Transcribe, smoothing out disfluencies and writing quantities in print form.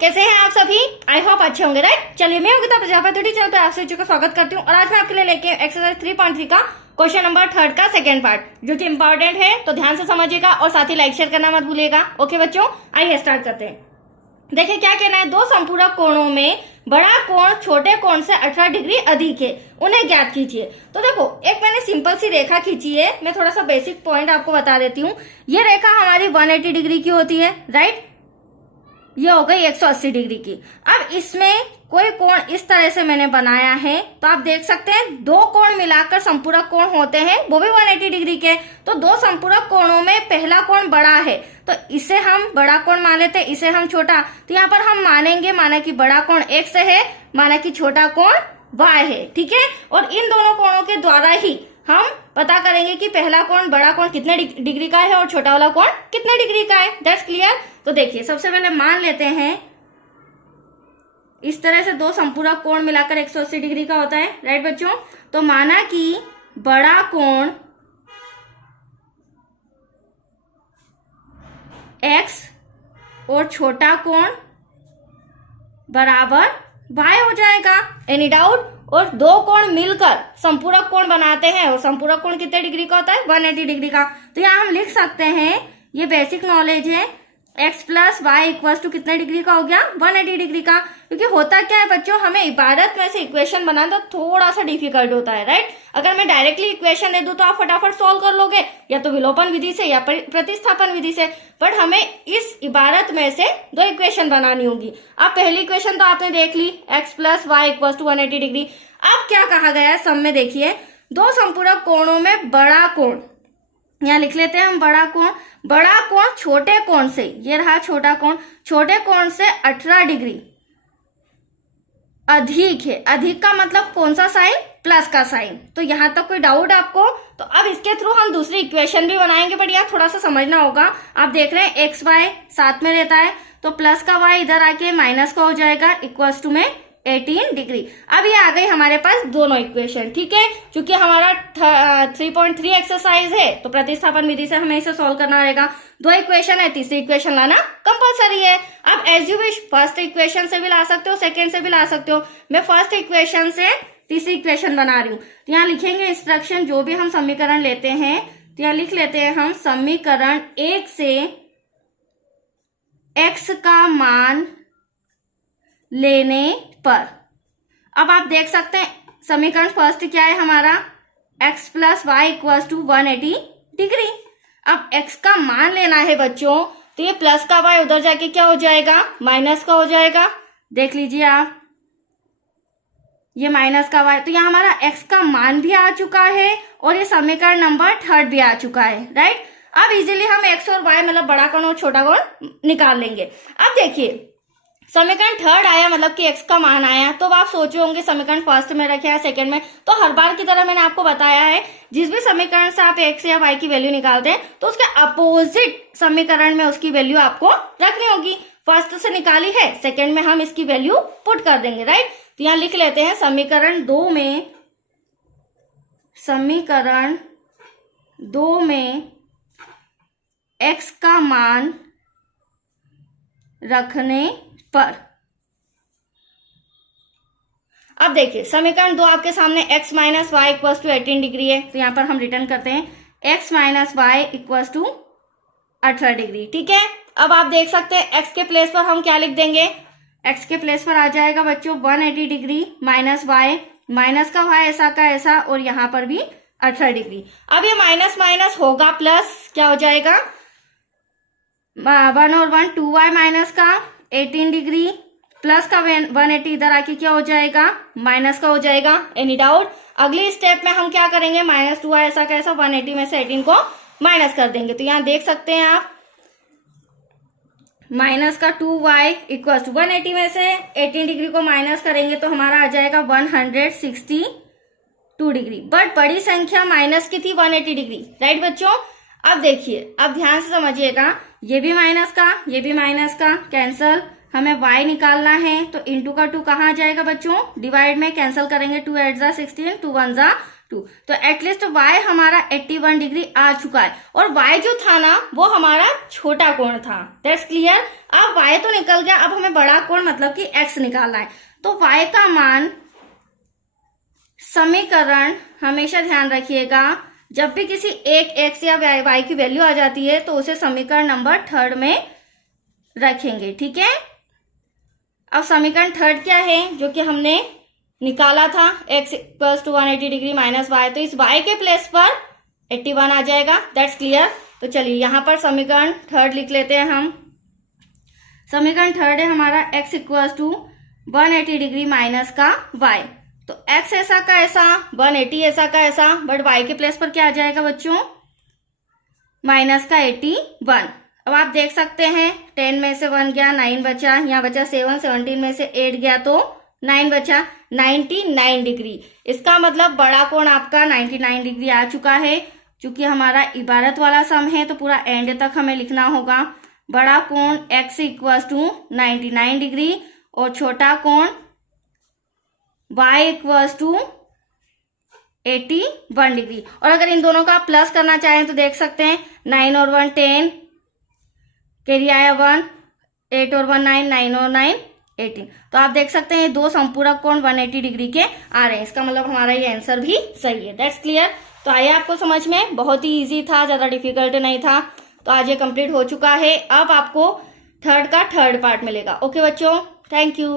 कैसे हैं आप सभी? आई होप अच्छे होंगे, राइट। चलिए, मैं योगिता प्रजापति चैनल पर आप सभी का स्वागत करती हूँ और आज मैं आपके लिए लेके एक्सरसाइज 3.3 का क्वेश्चन नंबर 3 का सेकंड पार्ट, जो कि इंपॉर्टेंट है, तो ध्यान से समझिएगा और साथ ही लाइक शेयर करना मत भूलिएगा। ओके बच्चों, आइए स्टार्ट करते हैं। देखिए क्या कहना है, दो संपूरक कोणों में बड़ा कोण छोटे कोण से 18 डिग्री अधिक है, उन्हें ज्ञात कीजिए। तो देखो, एक मैंने सिंपल सी रेखा खींची है। मैं थोड़ा सा बेसिक पॉइंट आपको बता देती हूँ। ये रेखा हमारी 180 डिग्री की होती है, राइट। ये हो गई 180 डिग्री की। अब इसमें कोई कोण इस तरह से मैंने बनाया है, तो आप देख सकते हैं दो कोण मिलाकर संपूरक कोण होते हैं, वो भी 180 डिग्री के। तो दो संपूरक कोणों में पहला कोण बड़ा है, तो इसे हम बड़ा कोण मान लेते हैं, इसे हम छोटा। तो यहाँ पर हम मानेंगे, माना कि बड़ा कोण x है, माना कि छोटा कोण y है, ठीक है। और इन दोनों कोणों के द्वारा ही हम पता करेंगे कि पहला कोण बड़ा कोण कितने डिग्री का है और छोटा वाला कोण कितने डिग्री का है। That's clear. तो देखिए, सबसे पहले मान लेते हैं इस तरह से दो संपूरक कोण मिलाकर 180 डिग्री का होता है, राइट बच्चों। तो माना कि बड़ा कोण x और छोटा कोण बराबर y हो जाएगा। Any doubt? और दो कोण मिलकर संपूरक कोण बनाते हैं, और संपूरक कोण कितने डिग्री का होता है? 180 डिग्री का। तो यहाँ हम लिख सकते हैं, ये बेसिक नॉलेज है, x plus y equal to कितने डिग्री का हो गया? 180 डिग्री का। क्योंकि होता क्या है बच्चों, हमें इबारत में से इक्वेशन बनाना थोड़ा सा डिफिकल्ट होता है, राइट। अगर मैं डायरेक्टली इक्वेशन दे दूं तो आप फटाफट सॉल्व कर लोगे, या तो विलोपन विधि से या प्रतिस्थापन विधि से। बट हमें इस इबारत में से दो इक्वेशन बनानी होगी। अब पहली इक्वेशन तो आपने देख ली, x plus y equal to 180 degree. अब क्या कहा गया है सम में, देखिए, दो संपूरक कोणों में बड़ा कोण, यहाँ लिख लेते हैं हम बड़ा कोण छोटे कोण से, ये रहा छोटा कोण, छोटे कोण से 18 डिग्री अधिक है। अधिक का मतलब कौन सा साइन? प्लस का साइन। तो यहां तक कोई डाउट आपको? तो अब इसके थ्रू हम दूसरी इक्वेशन भी बनाएंगे, बट यार थोड़ा सा समझना होगा। आप देख रहे हैं एक्स वाई साथ में रहता है, तो प्लस का वाई इधर आके माइनस का हो जाएगा, इक्वल्स टू में 18 डिग्री। अब ये आ गई हमारे पास दोनों इक्वेशन, ठीक है। क्योंकि हमारा 3.3 एक्सरसाइज है, तो प्रतिस्थापन विधि से हमें इसे सॉल्व करना रहेगा। दो इक्वेशन है, तीसरी इक्वेशन लाना कंपलसरी है। अब as you wish, first equation से भी ला सकते हो, सेकेंड से भी ला सकते हो। मैं फर्स्ट इक्वेशन से तीसरी इक्वेशन बना रही हूँ। तो यहाँ लिखेंगे इंस्ट्रक्शन, जो भी हम समीकरण लेते हैं, तो यहाँ लिख लेते हैं हम समीकरण 1 से x का मान लेने पर। अब आप देख सकते हैं समीकरण फर्स्ट क्या है हमारा, x plus y equal to 180 degree. अब x का मान लेना है बच्चों, तो ये प्लस का y उधर जाके क्या हो जाएगा? माइनस का हो जाएगा। देख लीजिए आप, ये माइनस का y, तो यहाँ हमारा x का मान भी आ चुका है और ये समीकरण नंबर 3 भी आ चुका है, राइट। अब इजीली हम x और y मतलब बड़ा कोण और छोटा कोण निकाल लेंगे। अब देखिए, समीकरण 3 आया, मतलब कि x का मान आया। तो आप सोचे होंगे समीकरण फर्स्ट में रखे या सेकंड में। तो हर बार की तरह मैंने आपको बताया है, जिस भी समीकरण से आप x या y की वैल्यू निकालते हैं, तो उसके अपोजिट समीकरण में उसकी वैल्यू आपको रखनी होगी। फर्स्ट से निकाली है, सेकंड में हम इसकी वैल्यू पुट कर देंगे, राइट। तो यहाँ लिख लेते हैं समीकरण 2 में x का मान रखने पर। अब देखिए, समीकरण 2 आपके सामने x minus y equal to 18 degree है, तो यहाँ पर हम रिटर्न करते हैं x minus y equal to 18 degree, ठीक है। अब आप देख सकते हैं x के प्लेस पर हम क्या लिख देंगे, x के प्लेस पर आ जाएगा बच्चों 180 डिग्री माइनस वाई, माइनस का y ऐसा का ऐसा, और यहाँ पर भी 18 डिग्री। अब ये माइनस माइनस होगा प्लस, क्या हो जाएगा? 1 और 1 2y माइनस का 18 डिग्री, प्लस का 180 इधर आके क्या हो जाएगा? माइनस का हो जाएगा। Any doubt? अगली स्टेप में हम क्या करेंगे, माइनस 2y ऐसा कैसा, 180 में से 18 को माइनस कर देंगे। तो यहाँ देख सकते हैं आप, माइनस का 2y इक्वल टू 180 में से 18 डिग्री को माइनस करेंगे तो हमारा आ जाएगा 162 डिग्री। बट बड़ी संख्या माइनस की थी 180 डिग्री, राइट बच्चों। अब देखिए, अब ध्यान से समझिएगा, ये भी माइनस का कैंसल, हमें y निकालना है, तो इंटू का 2 कहाँ आ जाएगा बच्चों? डिवाइड में कैंसिल करेंगे, 2 8 जा 16, 2 1 जा तो एटलीस्ट y हमारा 81 डिग्री आ चुका है, और y जो था ना वो हमारा छोटा कोण था। That's clear. अब y तो निकल गया, अब हमें बड़ा कोण मतलब कि x निकालना है। तो y का मान, समीकरण हमेशा ध्यान रखिएगा, जब भी किसी एक x या y की वैल्यू आ जाती है तो उसे समीकरण नंबर 3 में रखेंगे, ठीक है। अब समीकरण 3 क्या है जो कि हमने निकाला था, x equals to 180 degree minus y, तो इस y के प्लेस पर 81 आ जाएगा। That's clear. तो चलिए यहाँ पर समीकरण 3 लिख लेते हैं हम। समीकरण 3 है हमारा x equals to 180 degree minus का y, तो x ऐसा का ऐसा, 180 ऐसा का ऐसा, बट y के प्लेस पर क्या आ जाएगा बच्चों, माइनस का 81। अब आप देख सकते हैं 10 में से 1 गया, 9 बचा, यहाँ बचा 7, 17 में से 8 गया तो 9 बचा, 99 डिग्री। इसका मतलब बड़ा कोण आपका 99 डिग्री आ चुका है। चूंकि हमारा इबारत वाला सम है तो पूरा एंड तक हमें लिखना होगा। बड़ा कोण x इक्वल्स टू 99 डिग्री और छोटा कोण y इक्वल्स टू 81 डिग्री। और अगर इन दोनों का प्लस करना चाहें तो देख सकते हैं 9 और 1 10, कैरी आया 1, 8 और 1 9, 9 और 9 18। तो आप देख सकते हैं दो संपूरक कोण 180 डिग्री के आ रहे हैं। इसका मतलब हमारा ये आंसर भी सही है। That's clear. तो आइए आपको समझ में, बहुत ही इजी था, ज्यादा डिफिकल्ट नहीं था। तो आज ये कंप्लीट हो चुका है। अब आपको 3rd का 3rd पार्ट मिलेगा। ओके बच्चों, थैंक यू।